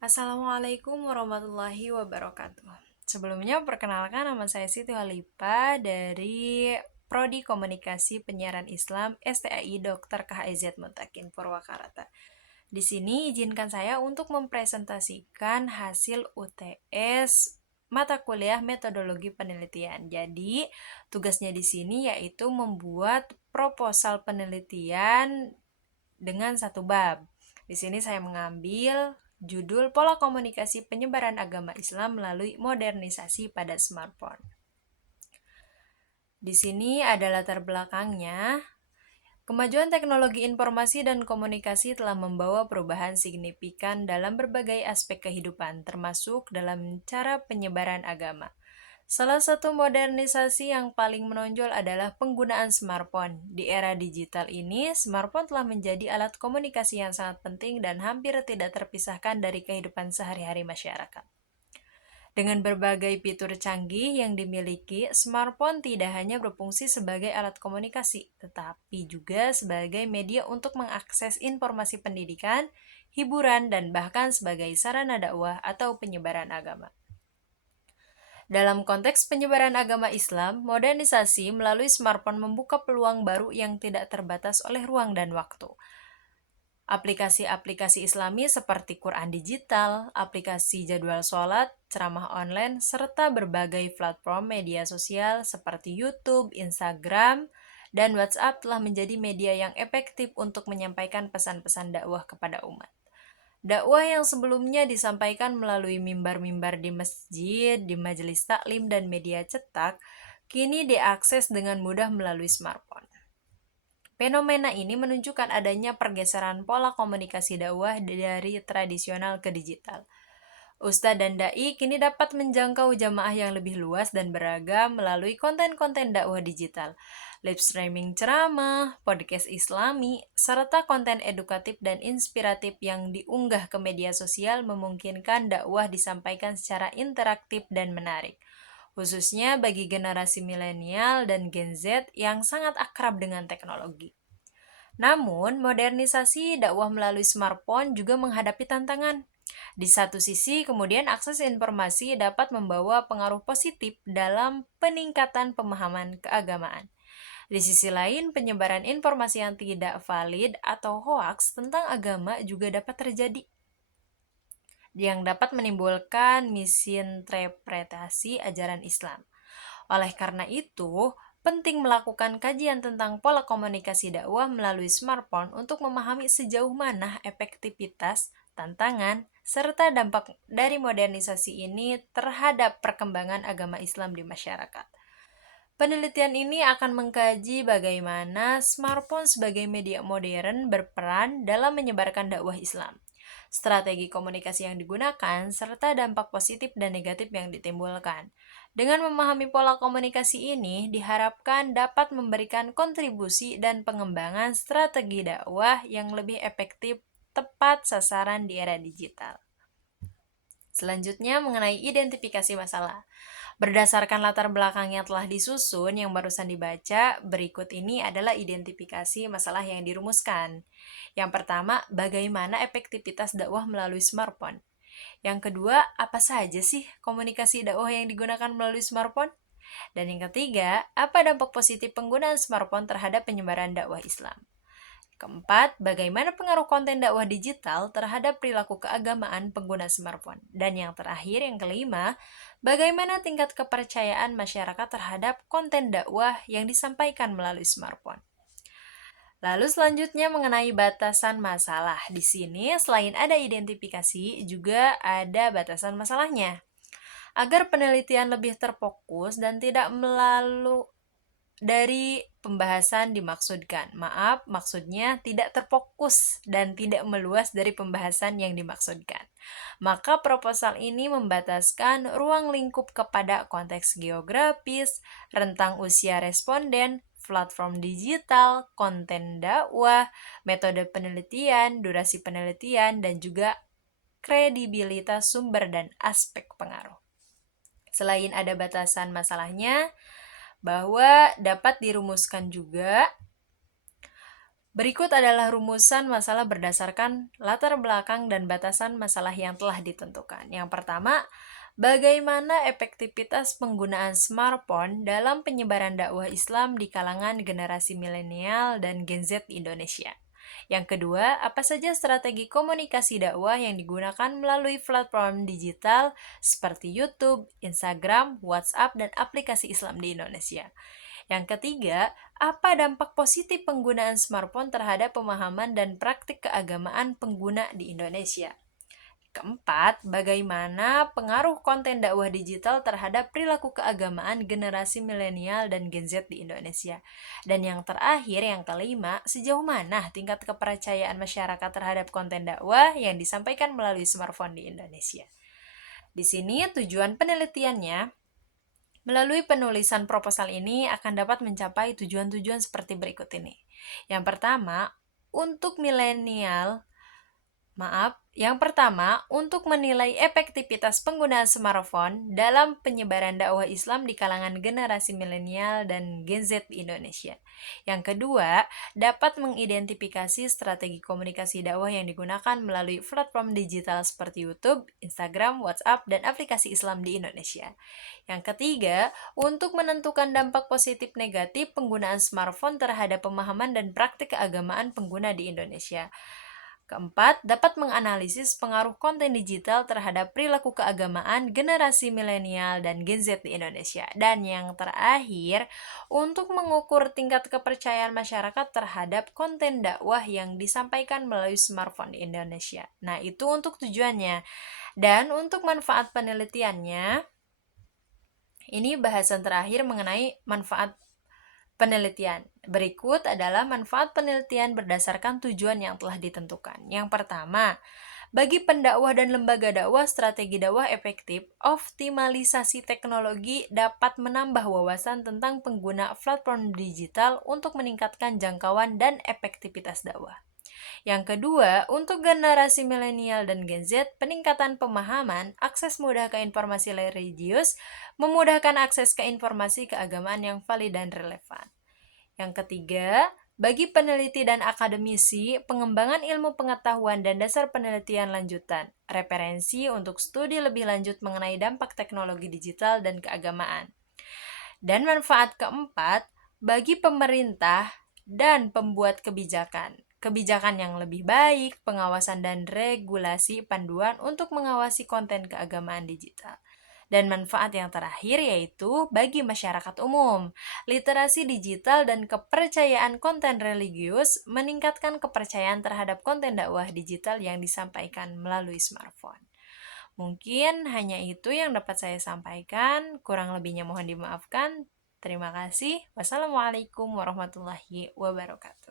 Assalamualaikum warahmatullahi wabarakatuh. Sebelumnya perkenalkan, nama saya Siti Halipa dari Prodi Komunikasi Penyiaran Islam STAI Dr. KHIZ Mutakin Purwakarta. Di sini izinkan saya untuk mempresentasikan hasil UTS mata kuliah metodologi penelitian. Jadi, tugasnya di sini yaitu membuat proposal penelitian dengan satu bab. Di sini saya mengambil judul Pola Komunikasi Penyebaran Agama Islam Melalui Modernisasi pada Smartphone. Di sini ada latar belakangnya. Kemajuan teknologi informasi dan komunikasi telah membawa perubahan signifikan dalam berbagai aspek kehidupan, termasuk dalam cara penyebaran agama. Salah satu modernisasi yang paling menonjol adalah penggunaan smartphone. Di era digital ini, smartphone telah menjadi alat komunikasi yang sangat penting dan hampir tidak terpisahkan dari kehidupan sehari-hari masyarakat. Dengan berbagai fitur canggih yang dimiliki, smartphone tidak hanya berfungsi sebagai alat komunikasi, tetapi juga sebagai media untuk mengakses informasi pendidikan, hiburan, dan bahkan sebagai sarana dakwah atau penyebaran agama. Dalam konteks penyebaran agama Islam, modernisasi melalui smartphone membuka peluang baru yang tidak terbatas oleh ruang dan waktu. Aplikasi-aplikasi Islami seperti Quran digital, aplikasi jadwal sholat, ceramah online, serta berbagai platform media sosial seperti YouTube, Instagram, dan WhatsApp telah menjadi media yang efektif untuk menyampaikan pesan-pesan dakwah kepada umat. Dakwah yang sebelumnya disampaikan melalui mimbar-mimbar di masjid, di majelis taklim, dan media cetak, kini diakses dengan mudah melalui smartphone. Fenomena ini menunjukkan adanya pergeseran pola komunikasi dakwah dari tradisional ke digital. Ustadz dan dai kini dapat menjangkau jamaah yang lebih luas dan beragam melalui konten-konten dakwah digital, live streaming ceramah, podcast Islami, serta konten edukatif dan inspiratif yang diunggah ke media sosial memungkinkan dakwah disampaikan secara interaktif dan menarik, khususnya bagi generasi milenial dan Gen Z yang sangat akrab dengan teknologi. Namun, modernisasi dakwah melalui smartphone juga menghadapi tantangan. Di satu sisi, kemudian akses informasi dapat membawa pengaruh positif dalam peningkatan pemahaman keagamaan. Di sisi lain, penyebaran informasi yang tidak valid atau hoaks tentang agama juga dapat terjadi, yang dapat menimbulkan misinterpretasi ajaran Islam. Oleh karena itu, penting melakukan kajian tentang pola komunikasi dakwah melalui smartphone untuk memahami sejauh mana efektivitas, tantangan, serta dampak dari modernisasi ini terhadap perkembangan agama Islam di masyarakat. Penelitian ini akan mengkaji bagaimana smartphone sebagai media modern berperan dalam menyebarkan dakwah Islam, strategi komunikasi yang digunakan, serta dampak positif dan negatif yang ditimbulkan. Dengan memahami pola komunikasi ini, diharapkan dapat memberikan kontribusi dan pengembangan strategi dakwah yang lebih efektif, tepat sasaran di era digital. Selanjutnya mengenai identifikasi masalah. Berdasarkan latar belakang yang telah disusun yang barusan dibaca, berikut ini adalah identifikasi masalah yang dirumuskan. Yang pertama, bagaimana efektivitas dakwah melalui smartphone? Yang kedua, apa saja sih komunikasi dakwah yang digunakan melalui smartphone? Dan yang ketiga, apa dampak positif penggunaan smartphone terhadap penyebaran dakwah Islam? Keempat, bagaimana pengaruh konten dakwah digital terhadap perilaku keagamaan pengguna smartphone? Dan yang terakhir, yang kelima, bagaimana tingkat kepercayaan masyarakat terhadap konten dakwah yang disampaikan melalui smartphone? Lalu selanjutnya mengenai batasan masalah. Di sini selain ada identifikasi, juga ada batasan masalahnya. Agar penelitian lebih terfokus dan tidak melalui dari pembahasan dimaksudkan. Maaf, maksudnya tidak terfokus dan tidak meluas dari pembahasan yang dimaksudkan. Maka proposal ini membataskan ruang lingkup kepada konteks geografis, rentang usia responden, platform digital, konten dakwah, metode penelitian, durasi penelitian, dan juga kredibilitas sumber dan aspek pengaruh. Selain ada batasan masalahnya, bahwa dapat dirumuskan juga Berikut adalah rumusan masalah berdasarkan latar belakang dan batasan masalah yang telah ditentukan. Yang pertama, bagaimana efektivitas penggunaan smartphone dalam penyebaran dakwah Islam di kalangan generasi milenial dan Gen Z di Indonesia? Yang kedua, apa saja strategi komunikasi dakwah yang digunakan melalui platform digital seperti YouTube, Instagram, WhatsApp, dan aplikasi Islam di Indonesia? Yang ketiga, apa dampak positif penggunaan smartphone terhadap pemahaman dan praktik keagamaan pengguna di Indonesia? Keempat, bagaimana pengaruh konten dakwah digital terhadap perilaku keagamaan generasi milenial dan Gen Z di Indonesia? Dan yang terakhir, yang kelima, sejauh mana tingkat kepercayaan masyarakat terhadap konten dakwah yang disampaikan melalui smartphone di Indonesia? Di sini tujuan penelitiannya, melalui penulisan proposal ini akan dapat mencapai tujuan-tujuan seperti berikut ini. Yang pertama, untuk milenial yang pertama, untuk menilai efektivitas penggunaan smartphone dalam penyebaran dakwah Islam di kalangan generasi milenial dan Gen Z di Indonesia. Yang kedua, dapat mengidentifikasi strategi komunikasi dakwah yang digunakan melalui platform digital seperti YouTube, Instagram, WhatsApp, dan aplikasi Islam di Indonesia. Yang ketiga, untuk menentukan dampak positif negatif penggunaan smartphone terhadap pemahaman dan praktik keagamaan pengguna di Indonesia. Keempat, dapat menganalisis pengaruh konten digital terhadap perilaku keagamaan generasi milenial dan Gen Z di Indonesia. Dan yang terakhir, untuk mengukur tingkat kepercayaan masyarakat terhadap konten dakwah yang disampaikan melalui smartphone di Indonesia. Nah, itu untuk tujuannya. Dan untuk manfaat penelitiannya, ini bahasan terakhir mengenai manfaat penelitian. Berikut adalah manfaat penelitian berdasarkan tujuan yang telah ditentukan. Yang pertama, bagi pendakwah dan lembaga dakwah, strategi dakwah efektif, optimalisasi teknologi dapat menambah wawasan tentang pengguna platform digital untuk meningkatkan jangkauan dan efektivitas dakwah. Yang kedua, untuk generasi milenial dan Gen Z, peningkatan pemahaman, akses mudah ke informasi religius, memudahkan akses ke informasi keagamaan yang valid dan relevan. Yang ketiga, bagi peneliti dan akademisi, pengembangan ilmu pengetahuan dan dasar penelitian lanjutan, referensi untuk studi lebih lanjut mengenai dampak teknologi digital dan keagamaan. Dan manfaat keempat, bagi pemerintah dan pembuat kebijakan, kebijakan yang lebih baik, pengawasan dan regulasi panduan untuk mengawasi konten keagamaan digital. Dan manfaat yang terakhir yaitu bagi masyarakat umum. Literasi digital dan kepercayaan konten religius meningkatkan kepercayaan terhadap konten dakwah digital yang disampaikan melalui smartphone. Mungkin hanya itu yang dapat saya sampaikan, kurang lebihnya mohon dimaafkan. Terima kasih. Wassalamualaikum warahmatullahi wabarakatuh.